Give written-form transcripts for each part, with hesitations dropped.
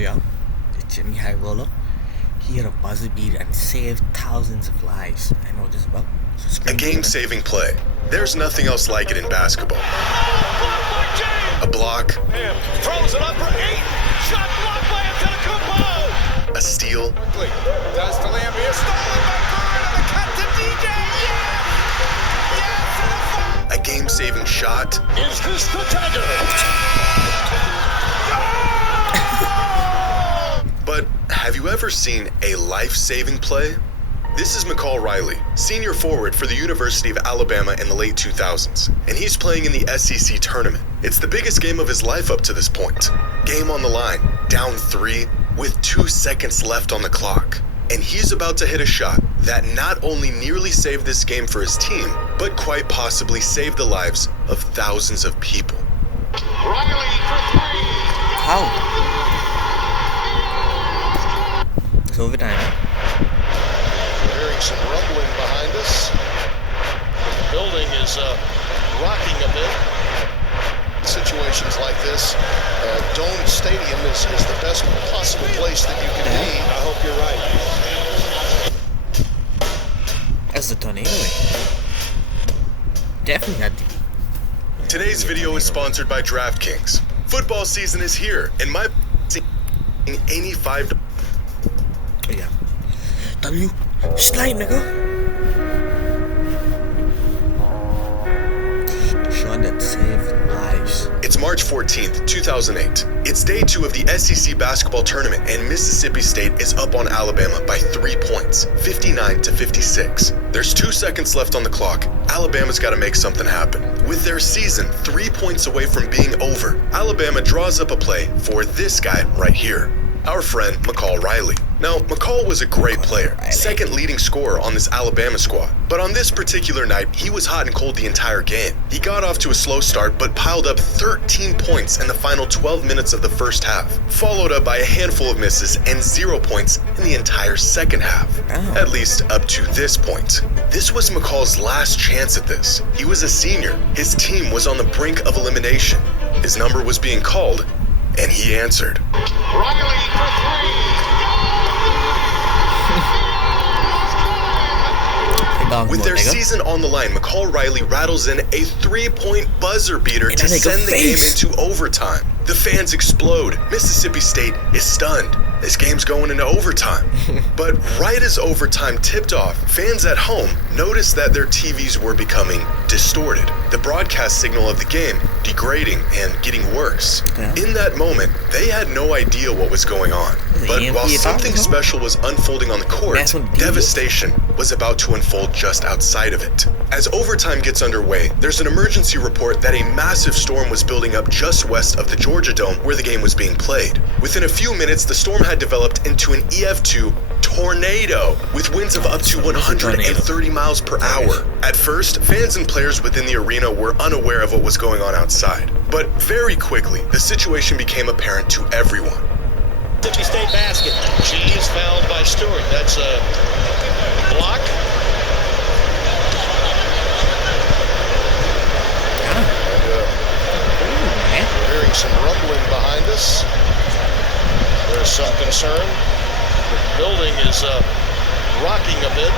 y'all, it's Jimmy Hyrolo. He hit a buzzer beater and saved thousands of lives. I know just about. A game-saving play. There's nothing else like it in basketball. A block. Throws it up for 8. Shot blocked by Antetokounmpo. A steal. Does to Lambier. Stolen by Bird and the cut to DJ. Yes! A game-saving shot. Is this the dagger? But have you ever seen a life-saving play? This is McCall Riley, senior forward for the University of Alabama in the late 2000s, and he's playing in the SEC tournament. It's the biggest game of his life up to this point. Game on the line, down 3, with 2 seconds left on the clock. And he's about to hit a shot that not only nearly saved this game for his team, but quite possibly saved the lives of thousands of people. Riley for 3. How? It's overtime. We're hearing some rumbling behind us. The building is rocking a bit. Situations like this, Dome Stadium is the best possible place that you can be. I hope you're right. That's the tornado. Definitely had to be. Today's video is sponsored by DraftKings. Football season is here, and my any $5. Oh yeah. W. Slide, nigga. Shot that saved lives. It's March 14th, 2008. It's day 2 of the SEC basketball tournament, and Mississippi State is up on Alabama by 3 points, 59-56. There's 2 seconds left on the clock. Alabama's got to make something happen. With their season 3 points away from being over, Alabama draws up a play for this guy right here, our friend McCall Riley. Now, McCall was a great player, second leading scorer on this Alabama squad. But on this particular night, he was hot and cold the entire game. He got off to a slow start, but piled up 13 points in the final 12 minutes of the first half, followed up by a handful of misses and 0 points in the entire second half. At least up to this point. This was McCall's last chance at this. He was a senior. His team was on the brink of elimination. His number was being called, and he answered. Riley for 3. With their season on the line, McCall Riley rattles in a 3-point buzzer beater to send the game into overtime. The fans explode. Mississippi State is stunned. This game's going into overtime. But right as overtime tipped off, fans at home noticed that their TVs were becoming distorted. The broadcast signal of the game degrading and getting worse. In that moment, they had no idea what was going on. But while something special was unfolding on the court, devastation was about to unfold just outside of it. As overtime gets underway, there's an emergency report that a massive storm was building up just west of the Georgia Dome where the game was being played. Within a few minutes, the storm had developed into an EF2 tornado with winds of up to 130 miles per hour. At first, fans and players within the arena were unaware of what was going on outside. But very quickly, the situation became apparent to everyone. Mississippi State basket. G is fouled by Stewart. That's a block. And we're hearing some rumbling behind us. There's some concern. The building is rocking a bit.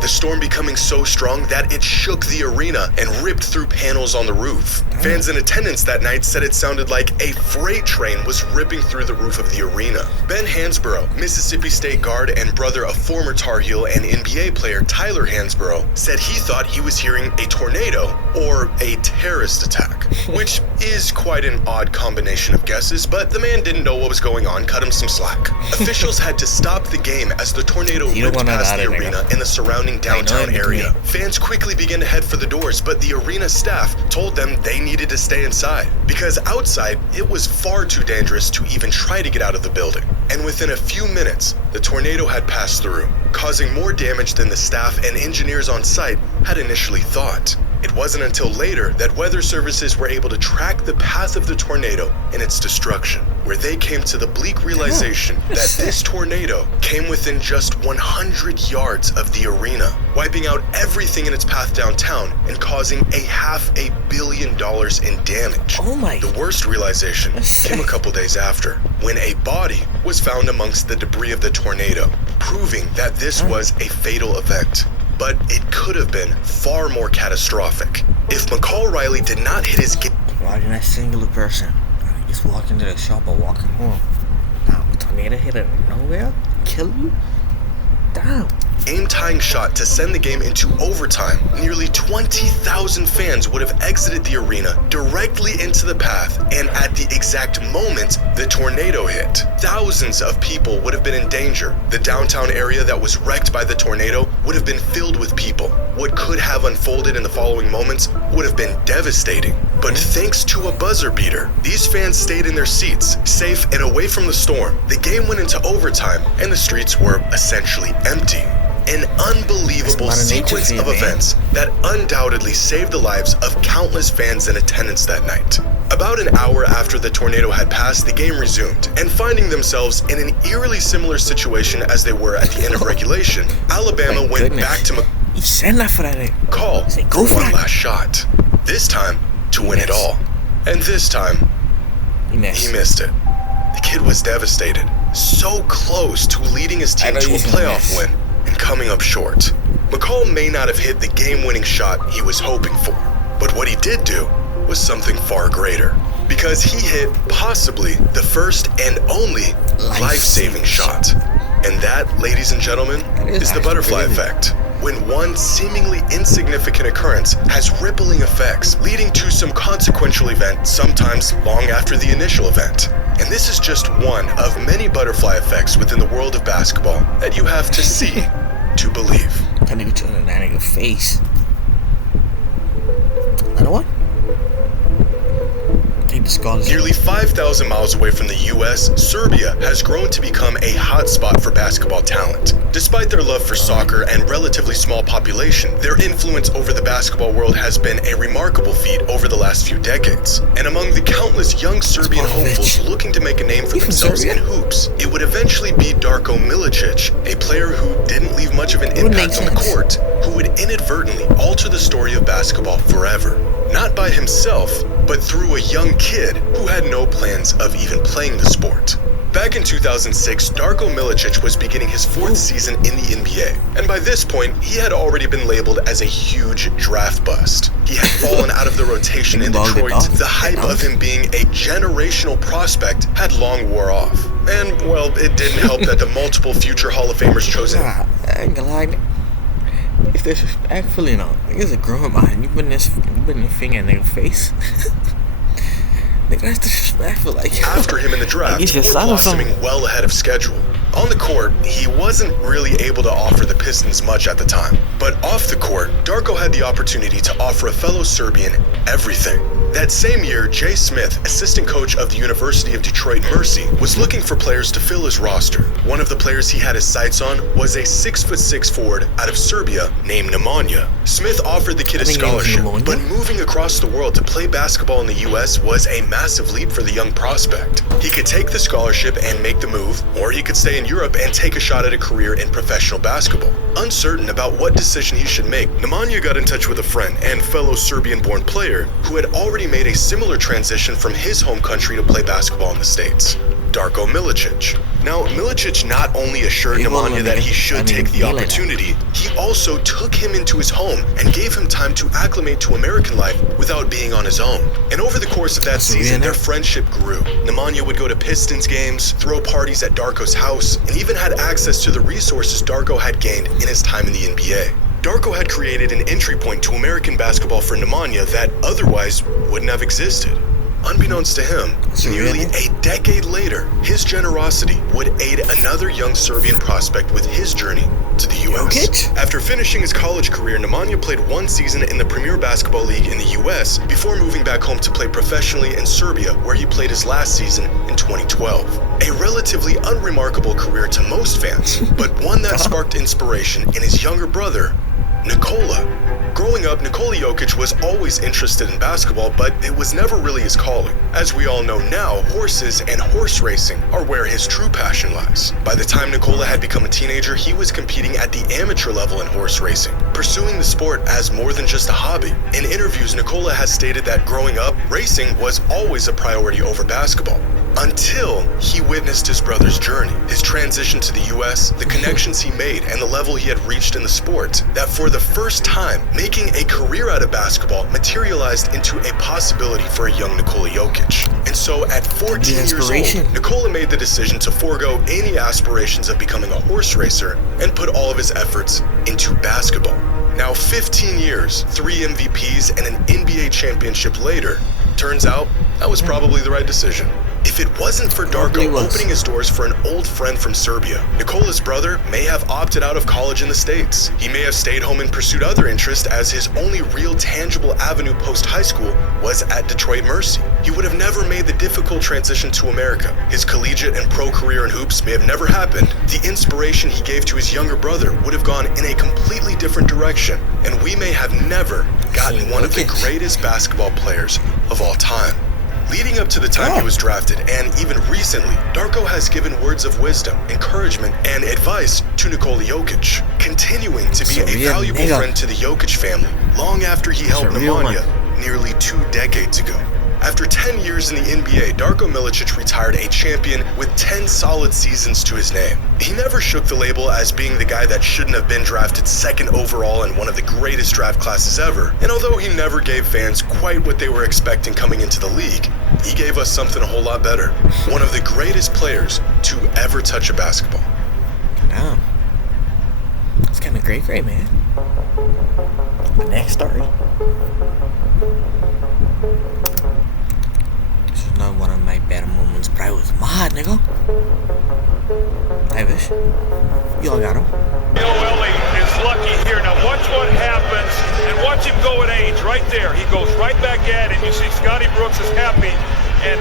The storm becoming so strong that it shook the arena and ripped through panels on the roof. Fans in attendance that night said it sounded like a freight train was ripping through the roof of the arena. Ben Hansborough, Mississippi State guard and brother of former Tar Heel and NBA player Tyler Hansborough, said he thought he was hearing a tornado or a terrorist attack, which is quite an odd combination of guesses, but the man didn't know what was going on, cut him some slack. Officials had to stop the game as the tornado ripped past the arena and the surrounding downtown area. Fans quickly began to head for the doors, but the arena staff told them they needed to stay inside because outside it was far too dangerous to even try to get out of the building. And within a few minutes, the tornado had passed through, causing more damage than the staff and engineers on site had initially thought. It wasn't until later that weather services were able to track the path of the tornado and its destruction, where they came to the bleak realization that this tornado came within just 100 yards of the arena, wiping out everything in its path downtown and causing $500 million in damage. Oh my. The worst realization came a couple days after, when a body was found amongst the debris of the tornado, proving that this was a fatal event. But it could have been far more catastrophic if McCall Riley did not hit his Imagine that singular person just walking to the shop or walking home. Now, a tornado hit out of nowhere? Kill you? Damn. game-tying shot to send the game into overtime. Nearly 20,000 fans would have exited the arena directly into the path, and at the exact moment the tornado hit, thousands of people would have been in danger. The downtown area that was wrecked by the tornado would have been filled with people. What could have unfolded in the following moments would have been devastating. But thanks to a buzzer beater, these fans stayed in their seats, safe and away from the storm. The game went into overtime, and the streets were essentially empty. An unbelievable sequence of events that undoubtedly saved the lives of countless fans in attendance that night. About an hour after the tornado had passed, the game resumed, and finding themselves in an eerily similar situation as they were at the end of regulation, Alabama went back to McCall for one last shot. This time, to win it all. And this time, he missed it. The kid was devastated, so close to leading his team to a playoff win, and coming up short. McCall may not have hit the game-winning shot he was hoping for, but what he did do was something far greater, because he hit possibly the first and only life-saving shot. And that, ladies and gentlemen, is the butterfly effect. When one seemingly insignificant occurrence has rippling effects, leading to some consequential event sometimes long after the initial event. And this is just one of many butterfly effects within the world of basketball that you have to see to believe. That nigga turning that nigga face. Another one? Nearly 5,000 miles away from the US, Serbia has grown to become a hotspot for basketball talent. Despite their love for soccer and relatively small population, their influence over the basketball world has been a remarkable feat over the last few decades. And among the countless young Serbian hopefuls looking to make a name for themselves in hoops, it would eventually be Darko Milicic, a player who didn't leave much of an impact on the court, who would inadvertently alter the story of basketball forever. Not by himself, but through a young kid who had no plans of even playing the sport. Back in 2006, Darko Milicic was beginning his fourth season in the NBA, and by this point, he had already been labeled as a huge draft bust. He had fallen out of the rotation in Detroit. The hype of him being a generational prospect had long wore off. And, well, it didn't help that the multiple future Hall of Famers chosen... It's disrespectful, you know. Niggas a grown man. You putting your finger in their face. Nigga, that's disrespectful. Like, after him in the draft, were blossoming well ahead of schedule. On the court, he wasn't really able to offer the Pistons much at the time. But off the court, Darko had the opportunity to offer a fellow Serbian everything. That same year, Jay Smith, assistant coach of the University of Detroit Mercy, was looking for players to fill his roster. One of the players he had his sights on was a 6'6" forward out of Serbia named Nemanja. Smith offered the kid a scholarship, but moving across the world to play basketball in the US was a massive leap for the young prospect. He could take the scholarship and make the move, or he could stay in Europe and take a shot at a career in professional basketball. Uncertain about what decision he should make, Nemanja got in touch with a friend and fellow Serbian-born player who had already made a similar transition from his home country to play basketball in the States, Darko Milicic. Now, Milicic not only assured Nemanja that he should take the opportunity, he also took him into his home and gave him time to acclimate to American life without being on his own. And over the course of that season, their friendship grew. Nemanja would go to Pistons games, throw parties at Darko's house, and even had access to the resources Darko had gained in his time in the NBA. Darko had created an entry point to American basketball for Nemanja that otherwise wouldn't have existed. Unbeknownst to him, nearly a decade later, his generosity would aid another young Serbian prospect with his journey to the US. After finishing his college career, Nemanja played one season in the Premier Basketball League in the US before moving back home to play professionally in Serbia, where he played his last season in 2012. A relatively unremarkable career to most fans, but one that sparked inspiration in his younger brother, Nikola. Growing up, Nikola Jokic was always interested in basketball, but it was never really his calling. As we all know now, horses and horse racing are where his true passion lies. By the time Nikola had become a teenager, he was competing at the amateur level in horse racing, pursuing the sport as more than just a hobby. In interviews, Nikola has stated that growing up, racing was always a priority over basketball. Until he witnessed his brother's journey, his transition to the US, the connections he made, and the level he had reached in the sport, that for the first time, making a career out of basketball materialized into a possibility for a young Nikola Jokic. And so at 14 years old, Nikola made the decision to forego any aspirations of becoming a horse racer and put all of his efforts into basketball. Now 15 years, 3 MVPs, and an NBA championship later, turns out that was probably the right decision. If it wasn't for Darko opening his doors for an old friend from Serbia, Nikola's brother may have opted out of college in the States. He may have stayed home and pursued other interests, as his only real tangible avenue post-high school was at Detroit Mercy. He would have never made the difficult transition to America. His collegiate and pro career in hoops may have never happened. The inspiration he gave to his younger brother would have gone in a completely different direction, and we may have never gotten one of the greatest basketball players of all time. Leading up to the time he was drafted, and even recently, Darko has given words of wisdom, encouragement, and advice to Nikola Jokic, continuing to be a valuable friend to the Jokic family long after he held pneumonia nearly 2 decades ago. After 10 years in the NBA, Darko Milicic retired a champion with 10 solid seasons to his name. He never shook the label as being the guy that shouldn't have been drafted 2nd overall in one of the greatest draft classes ever. And although he never gave fans quite what they were expecting coming into the league, he gave us something a whole lot better. One of the greatest players to ever touch a basketball. Damn. It's kind of great, man. The next story. Not one of my better moments, but I was mad, nigga. I wish. Y'all got him. Ellie is lucky here. Now watch what happens, and watch him go at Ainge right there. He goes right back at him. You see Scotty Brooks is happy, and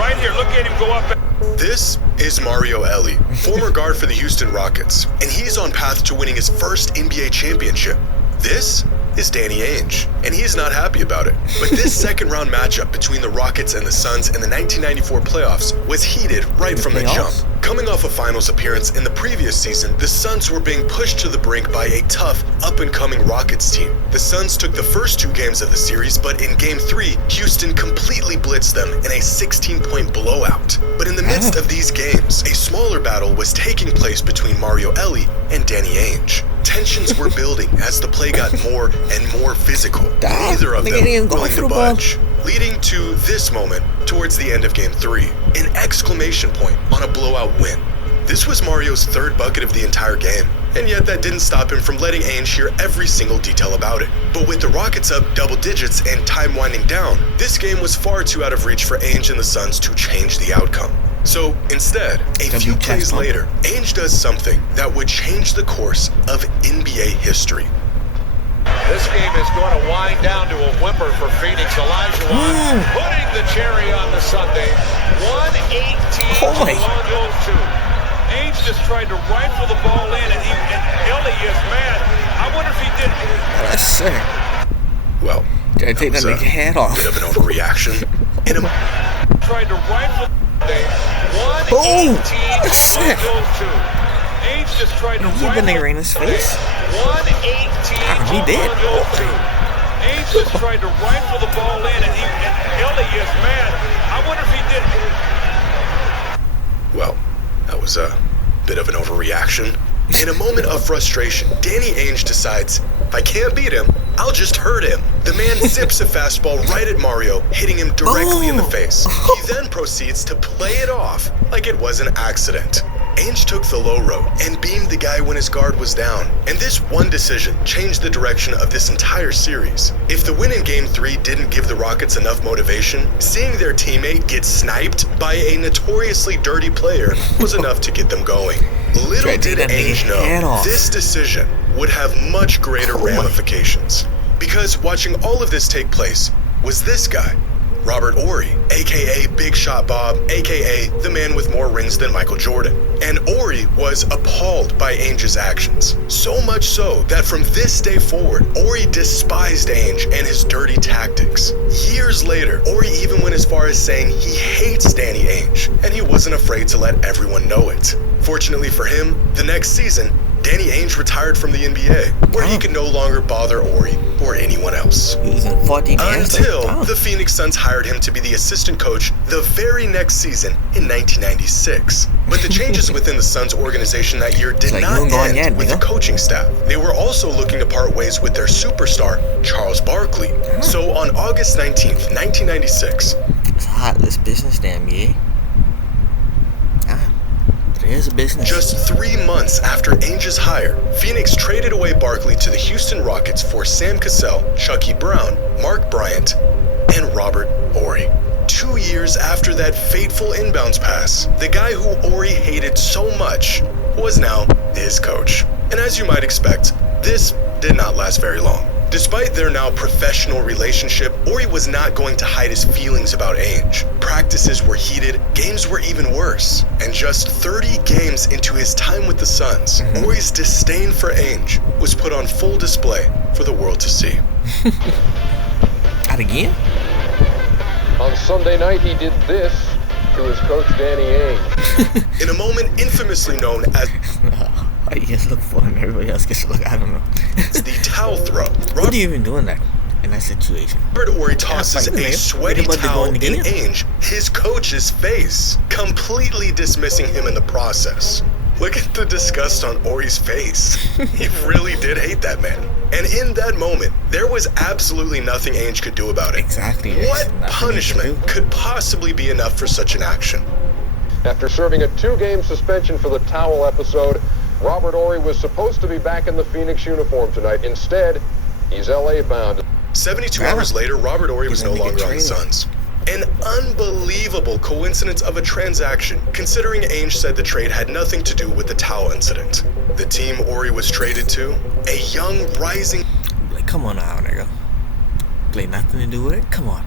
right here, look at him go up. This is Mario Elie, former guard for the Houston Rockets, and he's on path to winning his first NBA championship. This is Danny Ainge, and he's not happy about it. But this second-round matchup between the Rockets and the Suns in the 1994 playoffs was heated right from the jump. Coming off a finals appearance in the previous season, the Suns were being pushed to the brink by a tough, up-and-coming Rockets team. The Suns took the first 2 games of the series, but in Game 3, Houston completely blitzed them in a 16-point blowout. But in the midst of these games, a smaller battle was taking place between Mario Elie and Danny Ainge. Tensions were building as the play got more and more physical. Neither of them willing to budge, leading to this moment towards the end of Game 3, an exclamation point on a blowout win. This was Mario's 3rd bucket of the entire game, and yet that didn't stop him from letting Ainge hear every single detail about it. But with the Rockets up double digits and time winding down, this game was far too out of reach for Ainge and the Suns to change the outcome. So instead, a few plays later, Ainge does something that would change the course of NBA history. This game is going to wind down to a whimper for Phoenix. Olajuwon putting the cherry on the sundae. 118 to Lonzo's 2. Ainge just tried to rifle the ball in, and Elie is mad. I wonder if he did. That's sick. Well, gotta take that head off. Bit of an overreaction. Tried to rifle. 118 to Lonzo's 2. Ainge just tried to rifle. Been there in his face. 118 he did. Ainge just tried to rifle the ball in, and Elie is mad. I wonder if he did. Well, that was a bit of an overreaction. In a moment of frustration, Danny Ainge decides, if I can't beat him, I'll just hurt him. The man zips a fastball right at Mario, hitting him directly in the face. He then proceeds to play it off like it was an accident. Ainge took the low road and beamed the guy when his guard was down. And this one decision changed the direction of this entire series. If the win in Game 3 didn't give the Rockets enough motivation, seeing their teammate get sniped by a notoriously dirty player was enough to get them going. Little did Ainge know, this decision would have much greater ramifications. Because watching all of this take place was this guy, Robert Horry, aka Big Shot Bob, aka the man with more rings than Michael Jordan. And Horry was appalled by Ainge's actions. So much so that from this day forward, Horry despised Ainge and his dirty tactics. Years later, Horry even went as far as saying he hates Danny Ainge, and he wasn't afraid to let everyone know it. Fortunately for him, the next season, Danny Ainge retired from the NBA, where he could no longer bother Horry or anyone else. Until the Phoenix Suns hired him to be the assistant coach the very next season in 1996. But the changes within the Suns organization that year did not end with the coaching staff. They were also looking to part ways with their superstar, Charles Barkley. So on August 19th, 1996... It's hot, this business, damn, yeah. There's a business. Just 3 months after Ainge's hire, Phoenix traded away Barkley to the Houston Rockets for Sam Cassell, Chucky Brown, Mark Bryant, and Robert Horry. 2 years after that fateful inbounds pass, the guy who Horry hated so much was now his coach. And as you might expect, this did not last very long. Despite their now professional relationship, Horry was not going to hide his feelings about Ainge. Practices were heated, games were even worse. And just 30 games into his time with the Suns, Horry's disdain for Ainge was put on full display for the world to see. Out again? On Sunday night, he did this to his coach, Danny Ainge. In a moment infamously known as... I just look for him, everybody else gets to look, I don't know. It's the towel throw. What are you even doing that in that situation? Robert Horry tosses a sweaty towel in Ainge, his coach's face, completely dismissing him in the process. Look at the disgust on Horry's face. He really did hate that man. And in that moment, there was absolutely nothing Ainge could do about it. Exactly. What punishment could possibly be enough for such an action? After serving a 2-game suspension for the towel episode, Robert Horry was supposed to be back in the Phoenix uniform tonight. Instead, he's LA bound. 72 hours later, Robert Horry was no longer on the Suns. An unbelievable coincidence of a transaction, considering Ainge said the trade had nothing to do with the towel incident. The team Horry was traded to, a young, rising... Like, come on now, nigga. Like, nothing to do with it? Come on.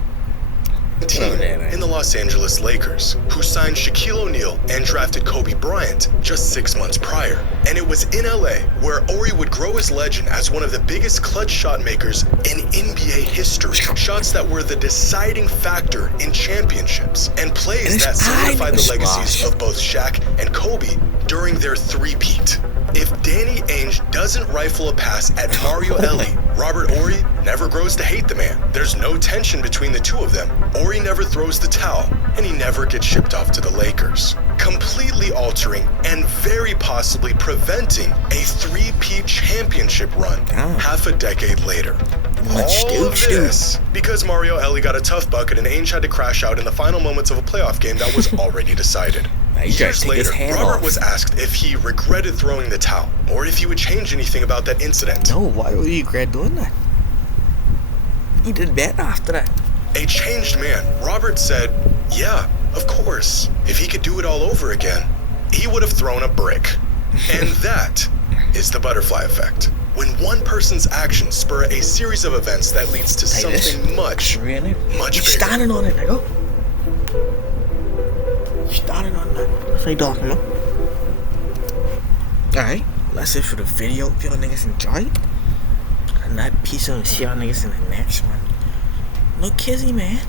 Team in the Los Angeles Lakers, who signed Shaquille O'Neal and drafted Kobe Bryant just 6 months prior. And it was in LA where Horry would grow his legend as one of the biggest clutch shot makers in NBA history. Shots that were the deciding factor in championships, and plays that solidified the legacies of both Shaq and Kobe during their three-peat. If Danny Ainge doesn't rifle a pass at Mario Elie, Robert Horry never grows to hate the man. There's no tension between the two of them. Horry never throws the towel, and he never gets shipped off to the Lakers, completely altering and very possibly preventing a three-peat championship run half a decade later. All of this because Mario Elie got a tough bucket and Ainge had to crash out in the final moments of a playoff game that was already decided. Years later, Robert was asked if he regretted throwing the towel or if he would change anything about that incident. No, why would you regret doing that? He did better after that. A changed man, Robert said, yeah, of course. If he could do it all over again, he would have thrown a brick. And that is the butterfly effect. When one person's actions spur a series of events that leads to something much bigger. Starting on it, nigga. Starting on that. What's they talking about? Alright, that's it for the video. If y'all niggas enjoyed, and that piece of shit y'all niggas in the next one. No kizzy, man.